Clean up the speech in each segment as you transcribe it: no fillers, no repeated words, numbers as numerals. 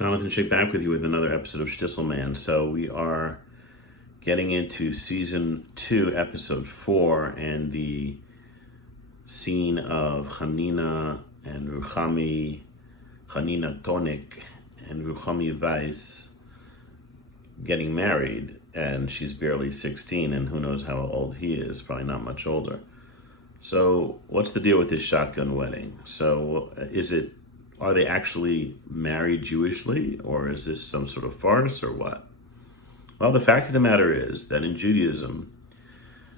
Jonathan Shake back with you with another episode of Shtisel Man. So we are getting into season 2, episode 4, and the scene of Chanina and Ruchami, Chanina Tonik and Ruchami Weiss getting married, and she's barely 16, and who knows how old he is, probably not much older. So what's the deal with this shotgun wedding? So are they actually married Jewishly, or is this some sort of farce, or what? Well, the fact of the matter is that in Judaism,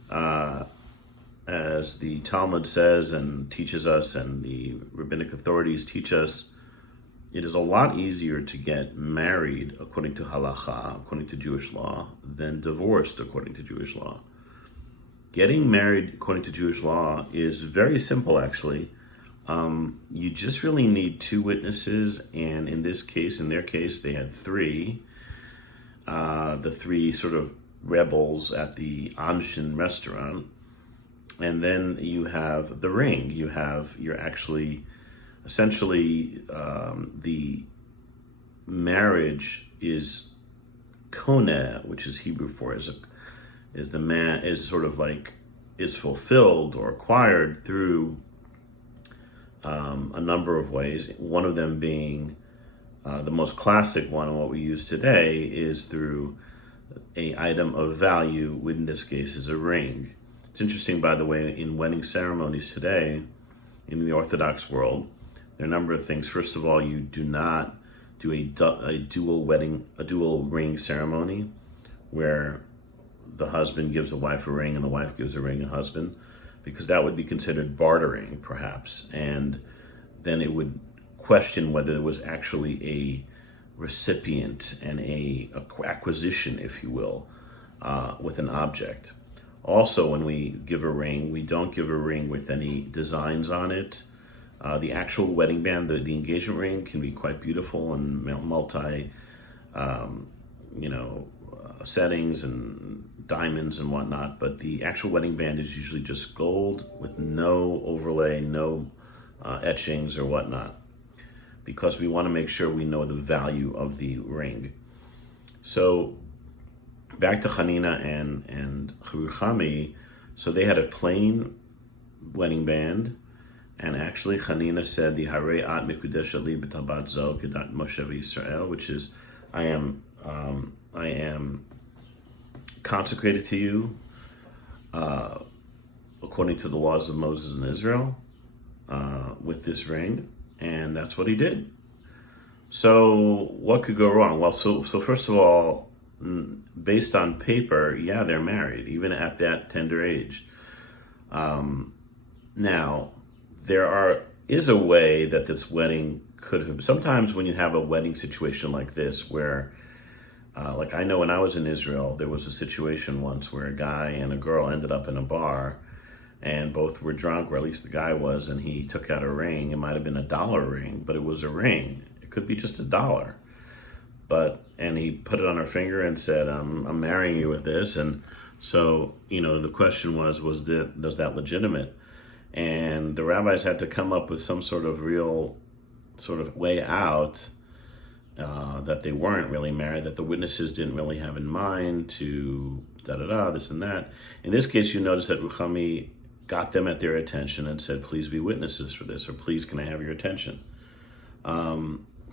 as the Talmud says and teaches us, and the rabbinic authorities teach us, it is a lot easier to get married according to halacha, according to Jewish law, than divorced according to Jewish law. Getting married according to Jewish law is very simple, actually. You just really need 2 witnesses, and in their case, they had 3. The 3 sort of rebels at the Anshin restaurant, and then you have the ring. You're actually, essentially, the marriage is koneh, which is Hebrew for is the man is sort of like is fulfilled or acquired through a number of ways. One of them being the most classic one, and what we use today, is through a item of value, which in this case is a ring. It's interesting, by the way, in wedding ceremonies today, in the Orthodox world, there are a number of things. First of all, you do not do a dual ring ceremony, where the husband gives the wife a ring and the wife gives a ring to the husband, because that would be considered bartering, perhaps, and then it would question whether there was actually a recipient and a acquisition, if you will, with an object. Also, when we give a ring, we don't give a ring with any designs on it. The actual wedding band, the engagement ring, can be quite beautiful and multi, settings and diamonds and whatnot, but the actual wedding band is usually just gold with no overlay, no etchings or whatnot, because we want to make sure we know the value of the ring. So back to Chanina and Ruchami. So they had a plain wedding band, and actually Chanina said the Harei at Mikudesha li b'tabat zo kedat Moshe v'Yisrael, which is I am consecrated to you according to the laws of Moses and Israel with this ring, and that's what he did. So what could go wrong? Well, so first of all, based on paper, yeah, they're married, even at that tender age. Now, is a way that this wedding could have. Sometimes when you have a wedding situation like this, where like I know when I was in Israel, there was a situation once where a guy and a girl ended up in a bar, and both were drunk, or at least the guy was, and he took out a ring. It might have been $1 ring, but it was a ring. It could be just $1. And he put it on her finger and said, I'm marrying you with this. And so, the question was that legitimate? And the rabbis had to come up with some sort of real sort of way out, that they weren't really married, that the witnesses didn't really have in mind to this and that. In this case, you notice that Ruchami got them at their attention and said, please be witnesses for this, or please can I have your attention?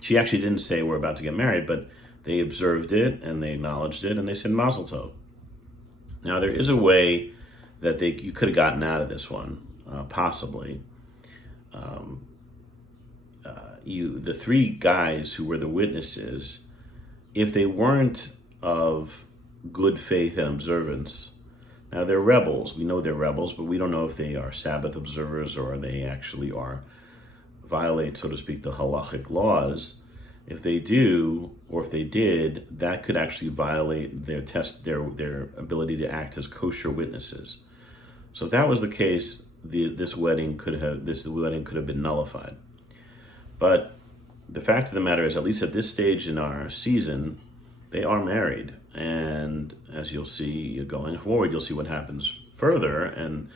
She actually didn't say we're about to get married, but they observed it and they acknowledged it and they said Mazel Tov. Now there is a way that you could have gotten out of this one, possibly. The 3 guys who were the witnesses, if they weren't of good faith and observance, now they're rebels. We know they're rebels, but we don't know if they are Sabbath observers or they actually violate, so to speak, the halachic laws. If they do, or if they did, that could actually violate their ability to act as kosher witnesses. So if that was the case, this wedding could have been nullified. But the fact of the matter is, at least at this stage in our season, they are married. And as you'll see going forward, you'll see what happens further. And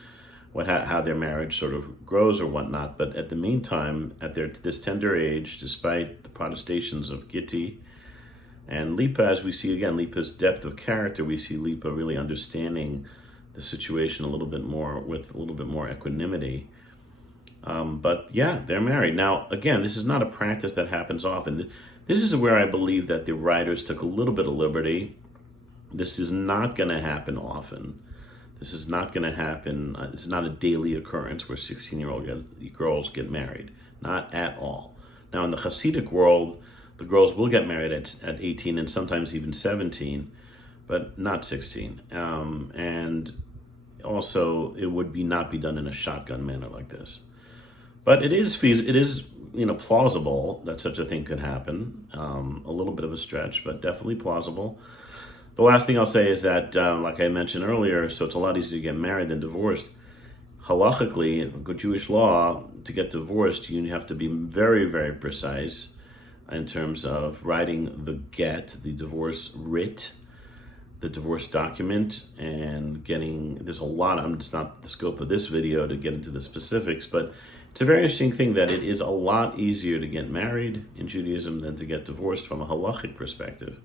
how their marriage sort of grows or whatnot. But at the meantime, at this tender age, despite the protestations of Gitti and Lipa, as we see again, Lipa's depth of character, we see Lipa really understanding the situation a little bit more with a little bit more equanimity. But yeah, they're married. Now, again, this is not a practice that happens often. This is where I believe that the writers took a little bit of liberty. This is not going to happen often. This is not going to happen. It's not a daily occurrence where 16-year-old girls get married. Not at all. Now, in the Hasidic world, the girls will get married at 18 and sometimes even 17, but not 16. And also, it would not be done in a shotgun manner like this. But it is plausible that such a thing could happen. A little bit of a stretch, but definitely plausible. The last thing I'll say is that, like I mentioned earlier, so it's a lot easier to get married than divorced. Halachically, in good Jewish law, to get divorced, you have to be very, very precise in terms of writing the get, the divorce writ, the divorce document, and there's a lot, it's not the scope of this video to get into the specifics, but it's a very interesting thing that it is a lot easier to get married in Judaism than to get divorced from a halachic perspective.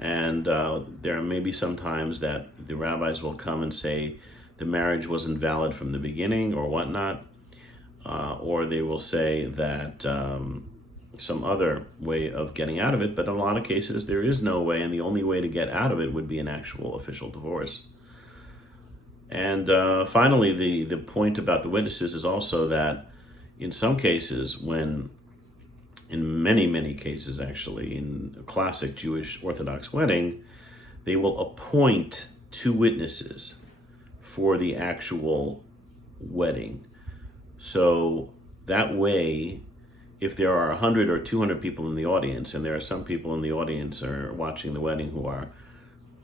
And there may be some times that the rabbis will come and say the marriage wasn't valid from the beginning or whatnot, or they will say that some other way of getting out of it, but in a lot of cases there is no way, and the only way to get out of it would be an actual official divorce. And finally, the point about the witnesses is also that in some cases, in many cases actually, in a classic Jewish Orthodox wedding, they will appoint 2 witnesses for the actual wedding. So that way, if there are 100 or 200 people in the audience, and there are some people in the audience or watching the wedding who are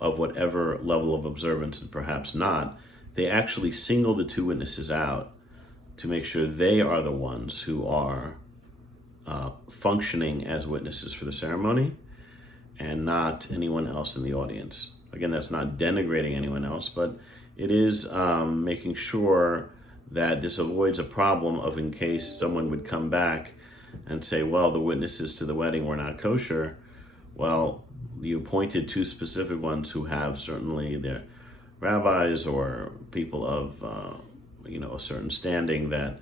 of whatever level of observance and perhaps not, they actually single the 2 witnesses out to make sure they are the ones who are functioning as witnesses for the ceremony and not anyone else in the audience. Again, that's not denigrating anyone else, but it is making sure that this avoids a problem of in case someone would come back and say, well, the witnesses to the wedding were not kosher. Well, you appointed 2 specific ones who have certainly their rabbis or people of a certain standing that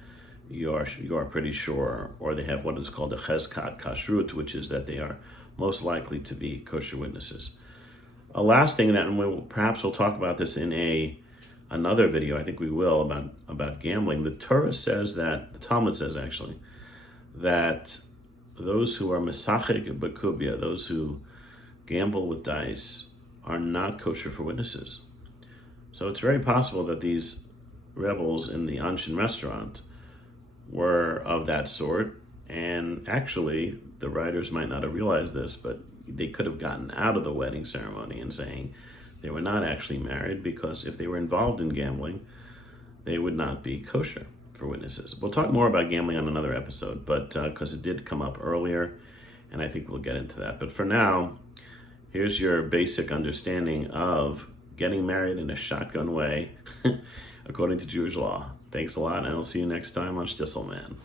you are pretty sure, or they have what is called a cheskat kashrut, which is that they are most likely to be kosher witnesses. A last thing that, and we'll talk about this in another video, I think we will, about gambling. The Torah says that, the Talmud says actually, that those who are mesachik b'kubia, those who gamble with dice, are not kosher for witnesses. So it's very possible that these rebels in the Anshin restaurant were of that sort, and actually the writers might not have realized this, but they could have gotten out of the wedding ceremony and saying they were not actually married, because if they were involved in gambling, they would not be kosher for witnesses. We'll talk more about gambling on another episode, but because it did come up earlier, and I think we'll get into that. But for now, here's your basic understanding of getting married in a shotgun way according to Jewish law. Thanks a lot, and I'll see you next time on Shtisel Man.